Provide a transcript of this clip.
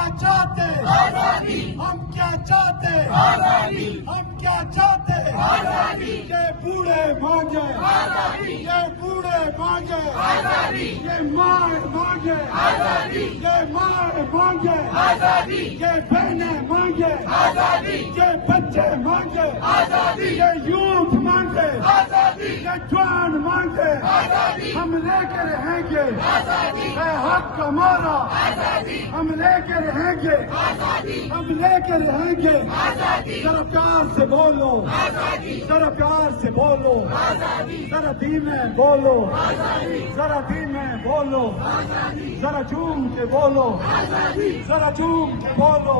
क्या चाहते? आजादी। हम क्या चाहते? आजादी। हम क्या चाहते? आजादी। ये बूढ़े मांगे आजादी। ये बूढ़े मांगे आजादी। ये मार मांगे आजादी। ये मार मांगे आजादी। ये बहनें मांगे आजादी। ये बच्चे मांगे आजादी। ये यूथ मांगे आजादी। ये जवान मांगे आजादी। हम लेकर रहेंगे आजादी। है हक हमारा आजादी। हम लेकर रहेंगे आजादी। हम लेकर रहेंगे आजादी। जरा प्यार से बोलो आजादी। जरा प्यार से बोलो आजादी। जरा धीमे बोलो आजादी। जरा धीमे बोलो आजादी। जरा झूम के बोलो आजादी। जरा झूम के बोलो।